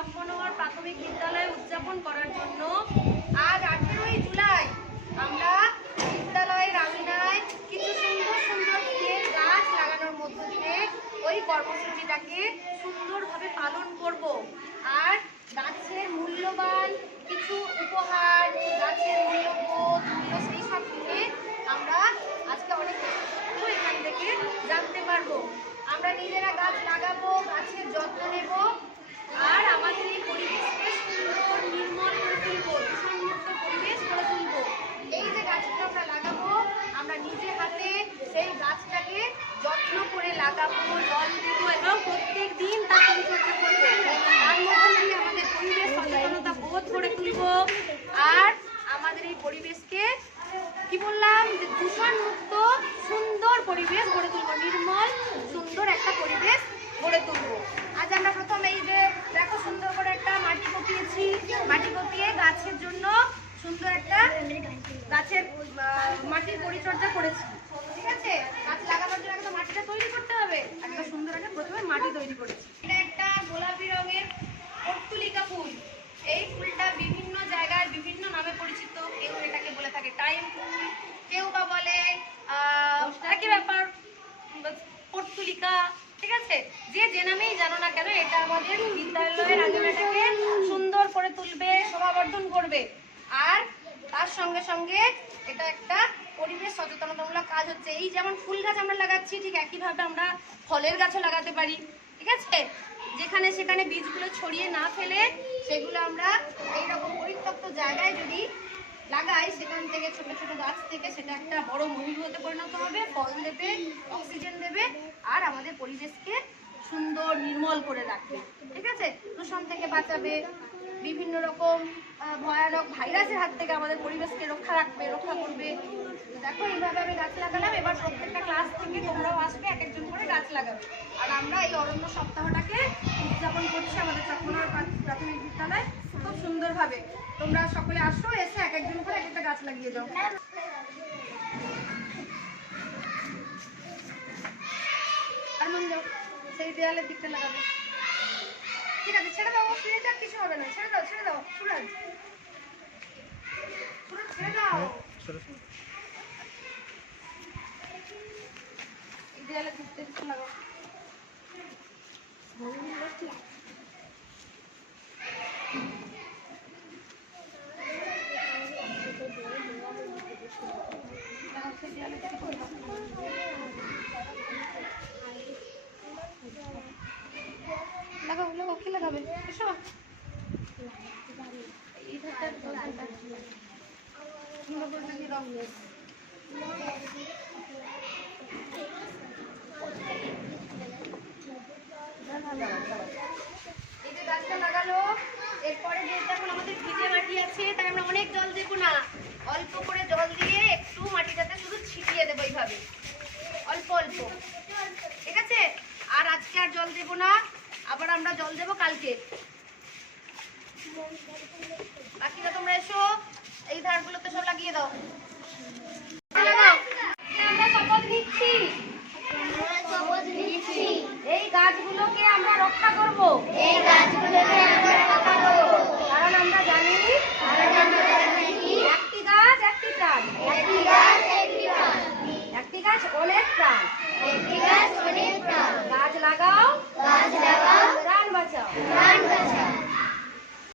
চকমনোহর প্রাথমিক বিদ্যালয়ে উদযাপন করার জন্য আজ 18ই জুলাই আমরা বিদ্যালয়ের আঙিনায় কিছু সুন্দর সুন্দর ফুলের গাছ লাগানোর মধ্য দিয়ে ওই কর্মসূচিটাকে সুন্দরভাবে পালন করব। আর গাছের মূল্যবান কিছু উপহার, গাছের মূল্যবোধ, সেই সব নিয়ে আমরা আজকে অনেক কিছু এখান থেকে জানতে পারবো। আমরা নিজেরা গাছ লাগাবো, গাছের যত্ন নেব, আর আমাদের এই পরিবেশকে সুন্দর নির্মল করে তুলবো, দূষণমুক্ত পরিবেশ করে তুলবো। এই যে গাছগুলো আমরা লাগাবো, আমরা নিজে হাতে সেই গাছটাকে যত্ন করে লাগাবো, জল দেবো এবং প্রত্যেক দিন তার পরিচর্যা করবো। তার মধ্যে দিয়ে আমাদের পরিবেশ সচেতনতা বোধ করে তুলবো আর আমাদের এই পরিবেশকে কি বললাম যে দূষণমুক্ত সুন্দর পরিবেশ গড়ে তুলবো, নির্মল সুন্দর একটা পরিবেশ গড়ে তুলবো। আজ আমরা প্রথমে এই যে দেখো সুন্দর করে একটা মাটি কপিয়েছি, মাটি কপিয়ে গাছের জন্য সুন্দর একটা গাছের মাটির পরিচর্যা করেছি। ঠিক আছে, গাছ লাগানোর জন্য একটা মাটিটা তৈরি করতে হবে, একটা সুন্দর একটা প্রথমে মাটি তৈরি করেছি। এটা একটা গোলাপি রঙের পর্তুলিকা ফুল। এই ফুলটা বিভিন্ন জায়গায় বিভিন্ন নামে পরিচিত। কেউ এটাকে বলে থাকে টাইম ফুল, কেউ বা বলে একই ব্যাপার পর্তুলিকা। ঠিক আছে, যে যে নামেই জানো না কেন, এটা আমাদের বিদ্যালয়ের আঙিনাটাকে সুন্দর করে তুলবে, শোভাবর্ধন করবে। আর তার সঙ্গে সঙ্গে এটা একটা পরিবেশ সচেতনতামূলক কাজ হচ্ছে। এই যেমন ফুল গাছ আমরা লাগাচ্ছি, ঠিক একইভাবে আমরা ফলের গাছও লাগাতে পারি। ঠিক আছে, যেখানে সেখানে বীজগুলো ছড়িয়ে না ফেলে সেগুলো আমরা এইরকম পরিত্যক্ত জায়গায় যদি লাগাই, সেখান থেকে ছোট ছোট গাছ থেকে সেটা একটা বড় মৌলতে পরিণত হবে, ফল দেবে, অক্সিজেন দেবে আর আমাদের পরিবেশকে সুন্দর নির্মল করে রাখবে। ঠিক আছে, দূষণ থেকে বাঁচাবে, বিভিন্ন রকম ভয়ানক ভাইরাসের হাত থেকে আমাদের পরিবেশকে রক্ষা করবে। দেখো এইভাবে আমি গাছ লাগালাম। এবার প্রত্যেকটা ক্লাস থেকে তোমরাও আসবে, এক একজন করে গাছ লাগাবে। আর আমরা এই অরণ্য সপ্তাহটাকে উদযাপন করছি আমাদের চকমনোহর প্রাথমিক বিদ্যালয় খুব সুন্দরভাবে। তোমরা সকলে আসো, এসে এক একজন করে এক একটা গাছ লাগিয়ে যাও। আর মন যাও, সেই দেয়ালের দিকটা লাগাবে। ঠিক আছে, ছেড়ে দাও, শুয়ে যাক, কিছু হবে না, ছেড়ে দাও সুরাজ, সুরাজ ছেড়ে দাও। এই দেয়ালের দিকটা কিছু লাগাও। লাগাও লাগাও, কি লাগাবে? এসো এই ধারটা সুন্দর করে লাগিয়ে দাও। এই যে গাছটা লাগালো, এরপরে যেহেতু এখন আমাদের ভিজে মাটি আছে, তাই আমরা অনেক জল দেবো না, অল্প করে জল দিয়ে একটু মাটিটাতে শুধু ছিটিয়ে দেবো এইভাবে, অল্প অল্প। ঠিক আছে, আর আজকে আর জল দেবো না, আবার আমরা জল দেবো কালকে। বাকিটা তোমরা এসো, এই ধারগুলোতে সব লাগিয়ে দাও। আমরা শপথ নিচ্ছি, এই গাছগুলোকে আমরা রক্ষা করব, এই গাছগুলোকে